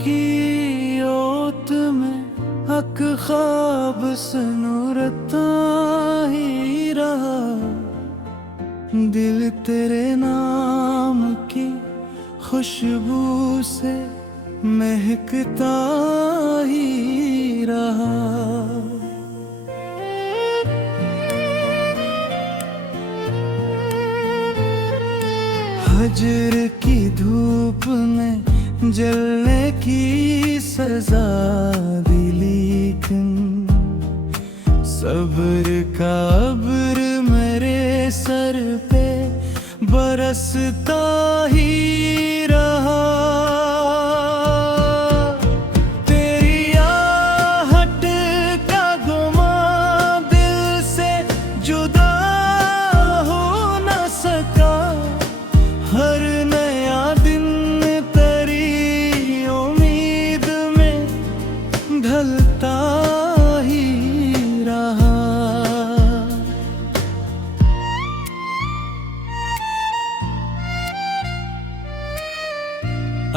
की ओट में हक ख्वाब सुनूरता ही रहा। दिल तेरे नाम की खुशबू से महकता ही रहा। हजर की धूप में जलने की सजा दी, लेकिन सब्र का अब्र मेरे सर पे बरसता ही रहा। तेरी आहट का गुमां दिल से जुदा हो न सका। हर नया दिन तेरी उम्मीद में ढलता ही रहा।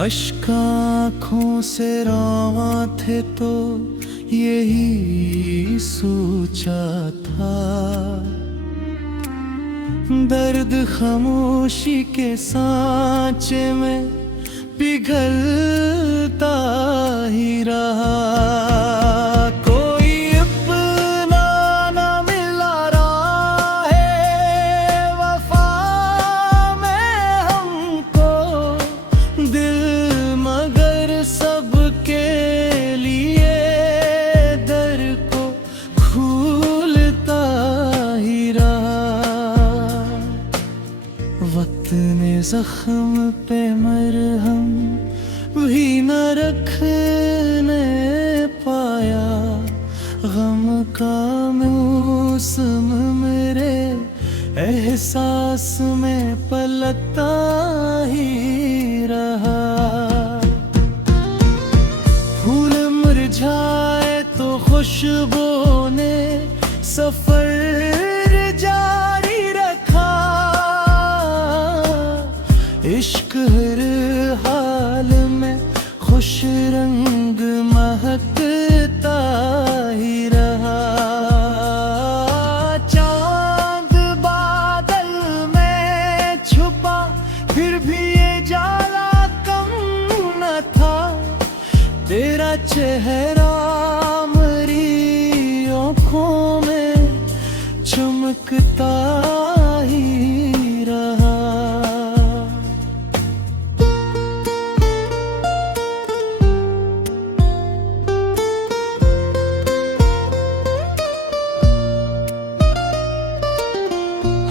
अश्क आँखों से रवा थे तो यही सोचा था। दर्द खामोशी के सांचे में पिघलता ही रहा। कोई अपना ना मिला राहे वफा में हमको। दिल मगर सबके लिए दर को खोलता ही रहा। वक्त ने जख्म पे मरहम भी न रखने पाया। गम का मौसम मेरे एहसास में पलता ही रहा। फूल मुरझाए तो खुशबू ने सफर जारी रखा। इश्क हर हाल में खुश रंग महकता ही रहा। चांद बादल में छुपा फिर भी ये जाला कम न था। तेरा चेहरा मेरी आँखों में चमकता ही रहा।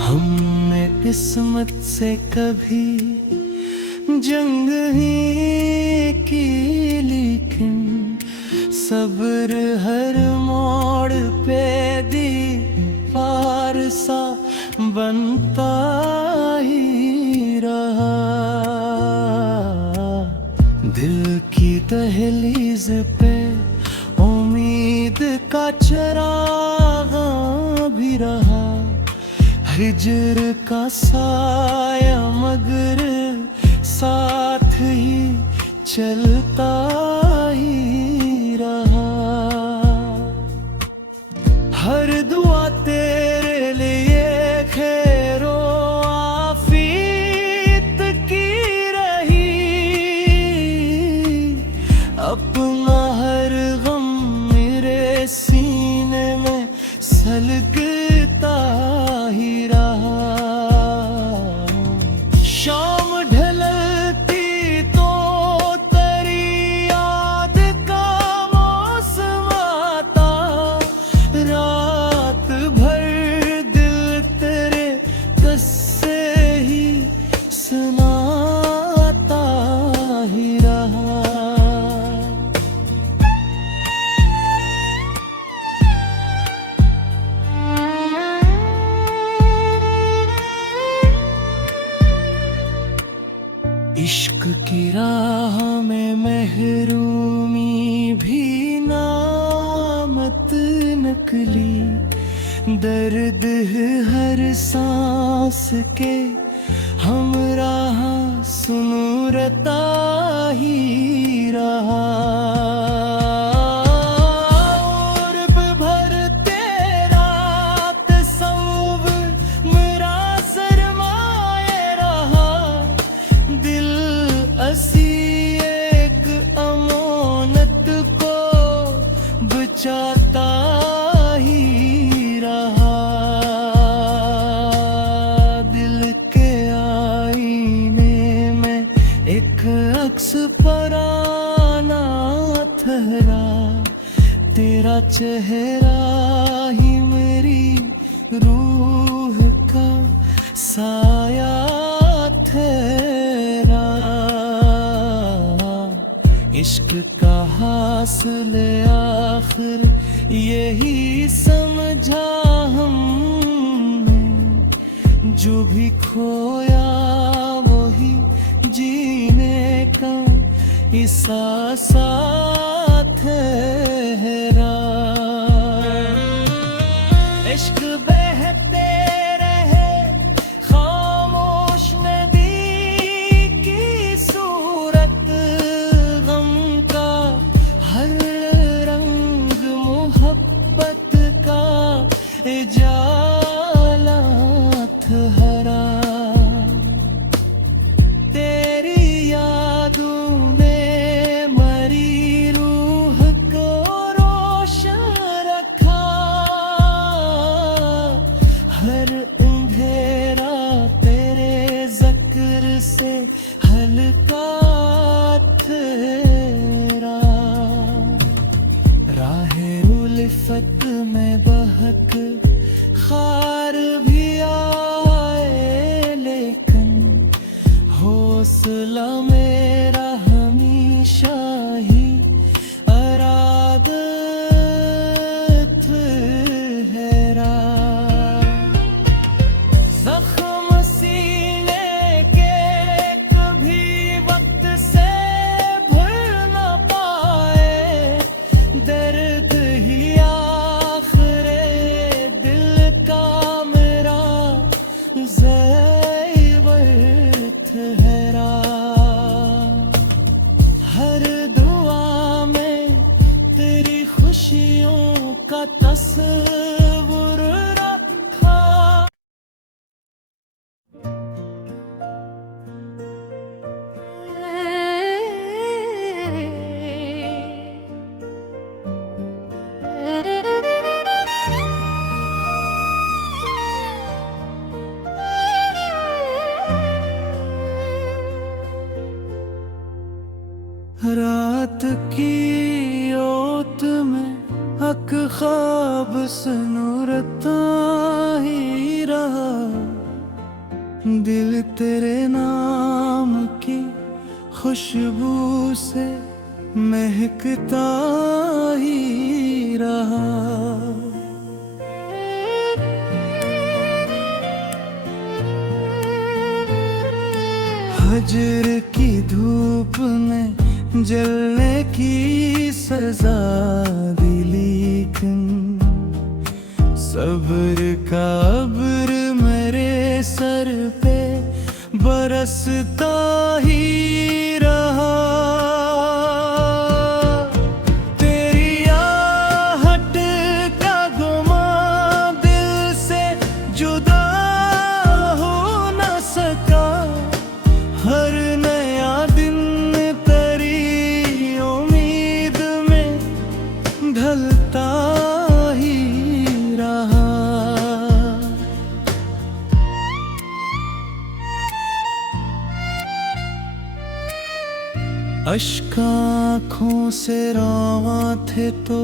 हमने किस्मत से कभी जंग ही की, लेकिन सब्र हर मोड़ पे दीवार सा बनता ही रहा। दिल की दहलीज पे उम्मीद का चराग भी रहा। हिजर का साया मगर साथ ही चलता ही रहा। हर दुआ तेरे लिए खैरो आफियत की रही। अपना हर गम मेरे सीने में सलगता ही रहा। शाम ढलती तो तेरी याद का मौसम आता। रात भर दिल तेरे किस्से ही सुनाता ही रहा। इश्क की राह में महरूमी भी नामत नकली। दर्द है हर सांस के हमराह सुनूरता ही रहा। उर्ब भर तेरा तसव्वुर मेरा सरमाए रहा। दिल असी एक अमानत को बचाता ही रहा। दिल के आईने में एक अक्स पराना ठहरा। तेरा चेहरा ही मेरी रूह का साया ठहरा। इश्क का हासिल आखिर यही समझा हमने। जो भी खोया वही जीने का इसा साथ ठहरा। इश्क बहते रहे खामोश नदी की सूरत। गम का हर रंग मोहब्बत का उजाला ठहरा। तेरी यादों ने मरी रूह को रोशन रखा। हर अंधेरा तेरे ज़िक्र से हल्का तेरा। राहे उल्फत में बहक खार भी आए, लेकिन हौसला मेरा हमेशा ही अरादत ठहरा। ज़ख्म सीने के कभी वक्त से भर न पाए। दर्द ही आखिरे दिल का मेरा ज़ेवर ठहरा। हर दुआ में तेरी खुशियों का तस्वुर रखा। रात की ओट में हक ख्वाब सुनूरता ही रहा। दिल तेरे नाम की खुशबू से महकता ही रहा। हजर की धूप में जलने की सजा दी, लेकिन सब्र का अब्र मेरे सर पे बरसता ही रहा। तेरी आहट का गुमां दिल से जुदा हो न सका। हर नया दिन तेरी उम्मीद में ढलता ही रहा। अश्क आँखों से रवा थे तो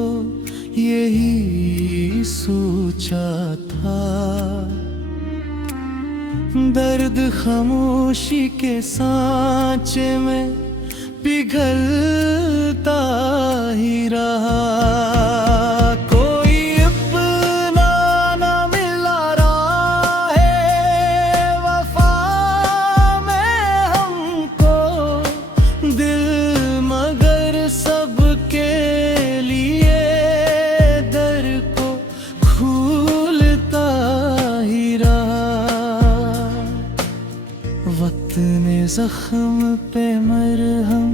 यही सोचा था। दर्द खामोशी के सांचे में पिघलता ही रहा। कोई अपना ना मिला राहे वफा में हमको। दिल मगर सबके लिए दर को खोलता ही रहा। वक्त ने जख्म पे मरहम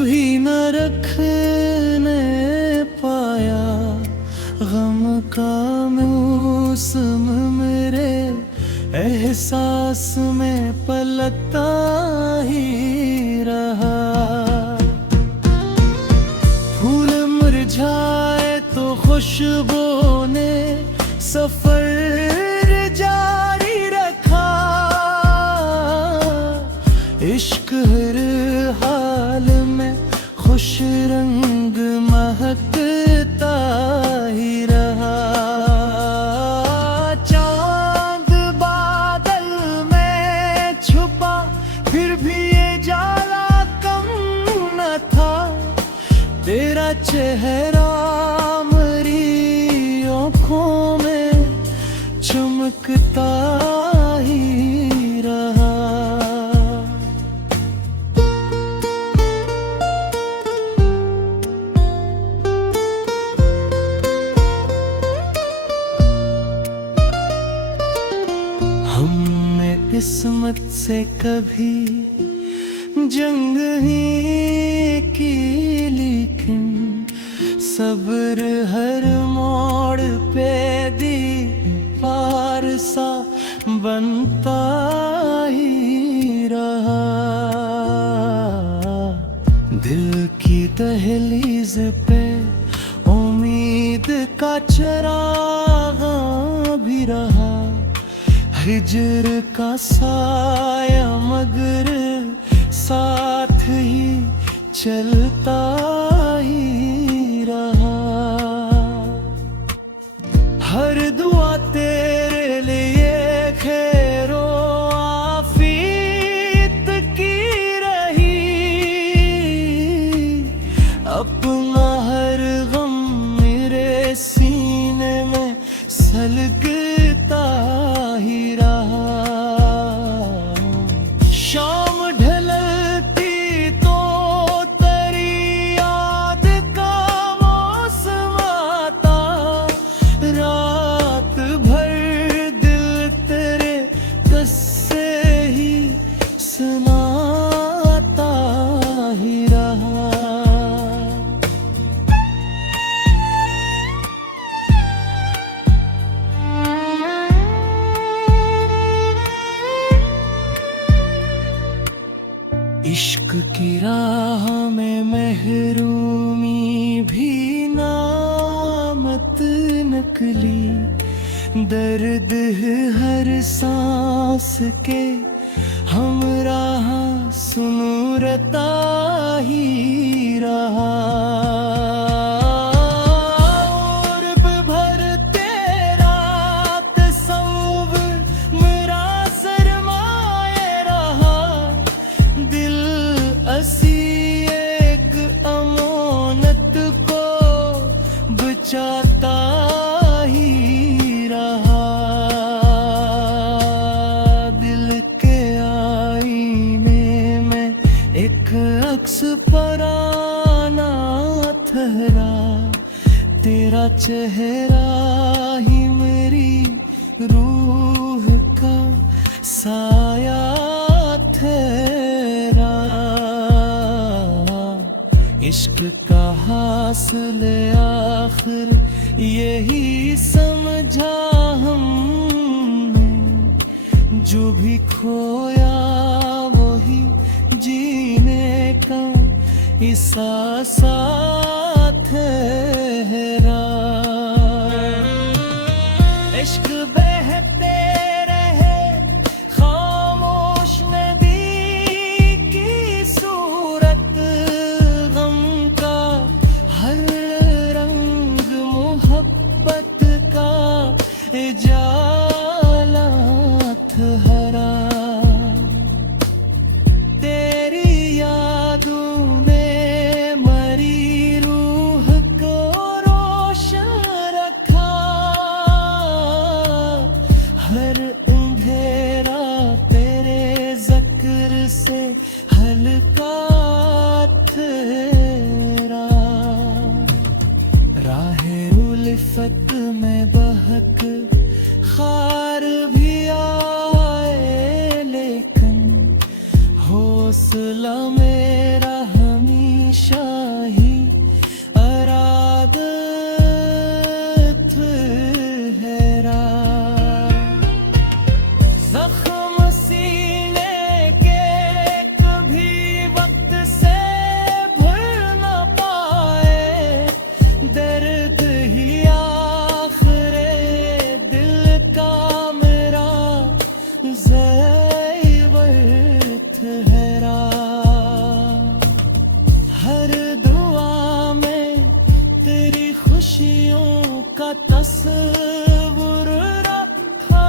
भी न रखने पाया गम का मौसम मेरे एहसास में पलता ही रहा। फूल मुरझाए तो खुशबू ने सफर जारी रखा। इश्क हर हाल में खुश रंग महकता ही रहा। चांद बादल में छुपा फिर भी ये जाला कम न था। तेरा चेहरा मेरी आँखों में चमकता ही रहा। हमने किस्मत से कभी जंग ही की, लेकिन सब्र हर मोड़ पे दी पार सा बनता ही रहा। दिल की दहलीज पे उम्मीद का चराग भी रहा। हिजर का साया मगर साथ ही चलता ही रहा। हर दुआ तेरे लिए खैरो आफियत की रही। अपना हर गम मेरे सीने में सलगता ही रहा। शाम ढलती तो तेरी याद का मौसम आता। रात भर दिल तेरे किस्से ही सुनाता ही रहा। इश्क की राह में महरूमी भी नामत नकली। दर्द हर सांस के हमराह सुनूरता ही रहा। उर्ब भर तेरा तसव्वुर मेरा सरमाए रहा। दिल असी एक अमानत को बचाता ही रहा। दिल के आईने में एक अक्स पराना ठहरा। तेरा चेहरा ही मेरी रूह का साया ठहरा। इश्क का हासिल आखिर यही समझा हमने। जो भी खोया वही जीने का एहसास ठहरा। इश्क बहते रहे खामोश नदी की सूरत। गम का हर रंग मोहब्बत का जाला ठहरा। तेरी यादों ने मरी रूह को रोशन रखा। हर अंधेरा तेरे ज़िक्र से हल्का तेरा। राहे उल्फत में बहक खार भी आए, लेकिन हौसला मेरा हमेशा ज़ेवर्थ है राह, हर दुआ में तेरी खुशियों का तस्वुर रखा।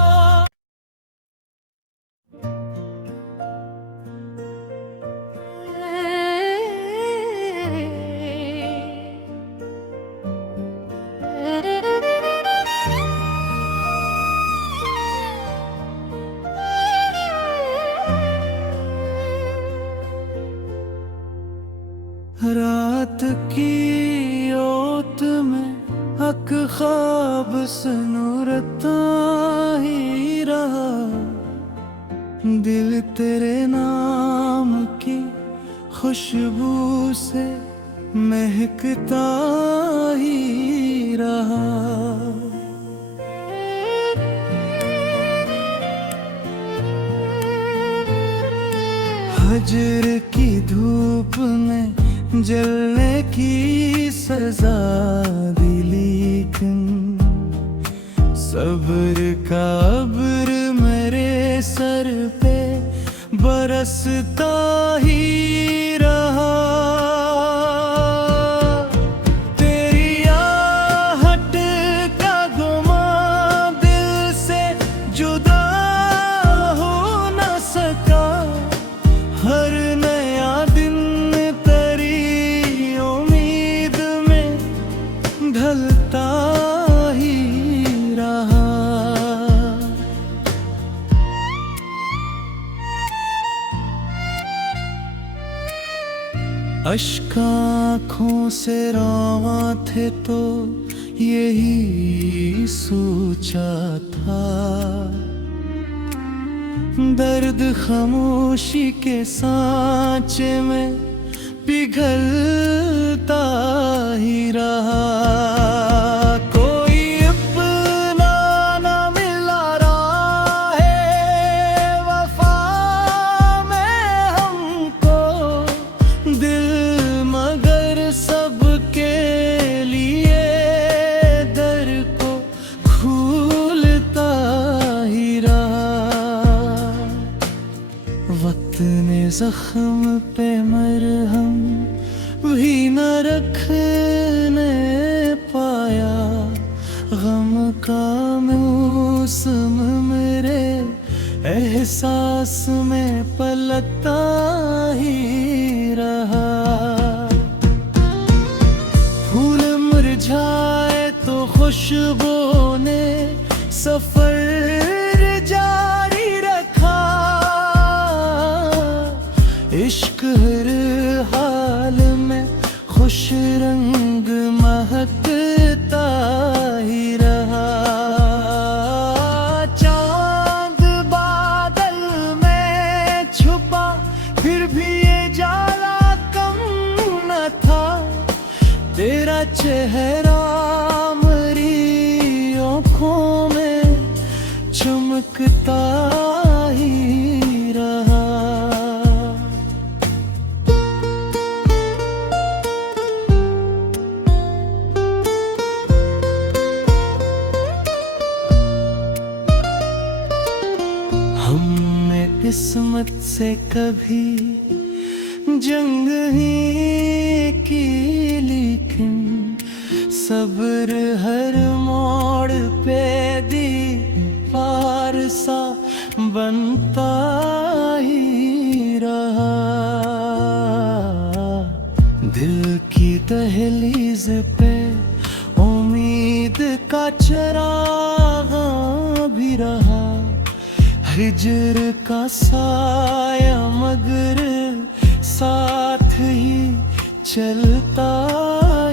रात की ओत में हक ख्वाब सनूरता ही रहा, दिल तेरे नाम की खुशबू से महकता ही रहा। हजर की धूप में जलने की सजा दी, लेकिन सब्र का अब्र मेरे सर पे बरसता ही रहा। तेरी आहट का गुमां दिल से जुदा हो न सका, हर नया दिन ढलता ही रहा। अश्क आँखों से रवां थे तो यही सोचा था, दर्द खामोशी के सांचे में पिघलता ही रहा। कोई अपना न मिला राहे वफा में हमको, दिल मगर सबके लिए दर को खोलता ही रहा। वक्त ने जख्म पे मरहम भी न रखने पाया, गम का मौसम मेरे एहसास में पलता ही रहा। फूल मुरझाए तो खुशबू ने सफर जारी रखा, इश्क हर हाल में खुश रंग महकता ही रहा। चांद बादल में छुपा फिर भी ये जाला कम न था, तेरा चेहरा मेरी आँखों में चमकता ही रहा। हमने किस्मत से कभी जंग ही की, लेकिन सब्र हर मोड़ पे दी पार सा बनता ही रहा। दिल की दहलीज पे उम्मीद का चराग भी रहा, हिजर का साया मगर साथ ही चलता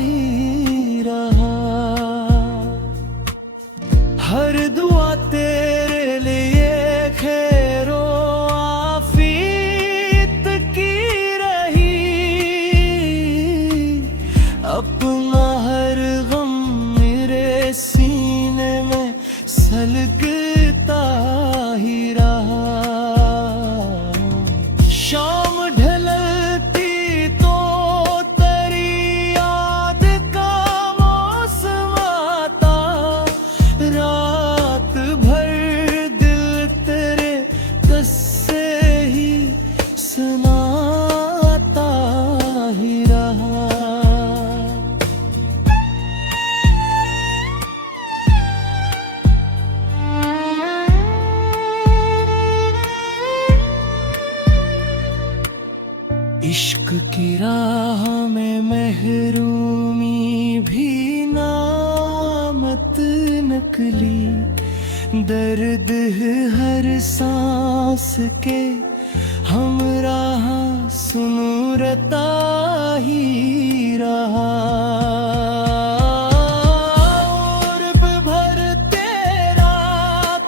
ही रहा। हर दुआ तेरे लिए खैरो आफियत की रही, अपना हर गम मेरे सीने में सलगता ही रहा। शाम ढलती तो तेरी याद का इश्क की राह में महरूमी भी नामत नकली, दर्द हर सांस के हमराह सुनूरता ही रहा। उर्ब भर तेरा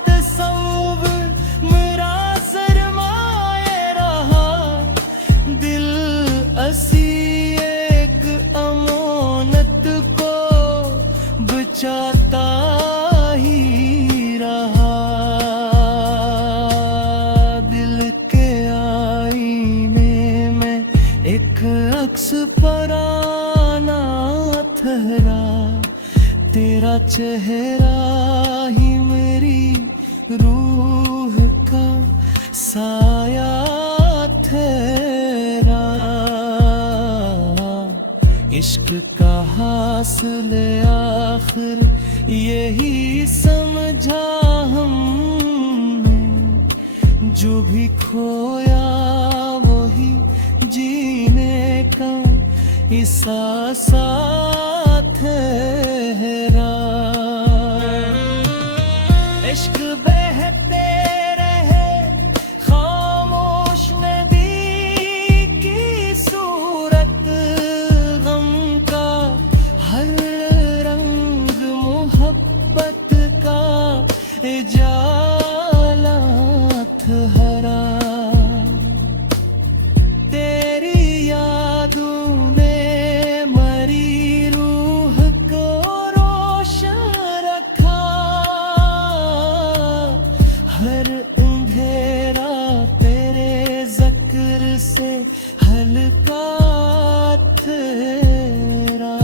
तसव्वुर मेरा सरमाए रहा, दिल असी एक अमानत को बचाता ही रहा। दिल के आईने में एक अक्स पराना ठहरा, तेरा चेहरा ही मेरी रूह का साया ठहरा। इश्क का हासिल आखिर यही समझा हमने, जो भी खोया वही जीने का इसा साथ ठहरा। इश्क बहते रहे खामोश नदी की सूरत, गम का हर रंग मोहब्बत का उजाला ठहरा। तेरी यादों ने मरी रूह को रोशन रखा, हर अंधेरा तेरे ज़िक्र से हल्का तेरा।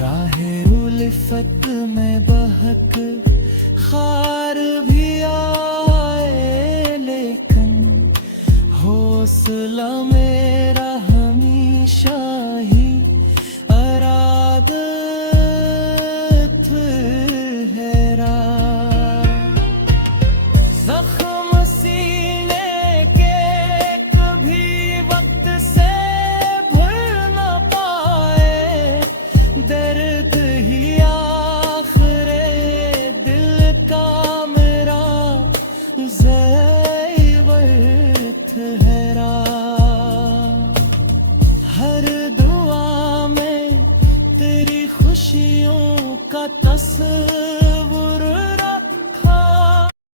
राहे उल्फत में बहक खार भी आए, लेकिन हौसला मेरा हमेशा ही अरादत ठहरा। जख्म सीने के कभी वक्त से भर न पाए, दर्द ही आखिरे दिल का मेरा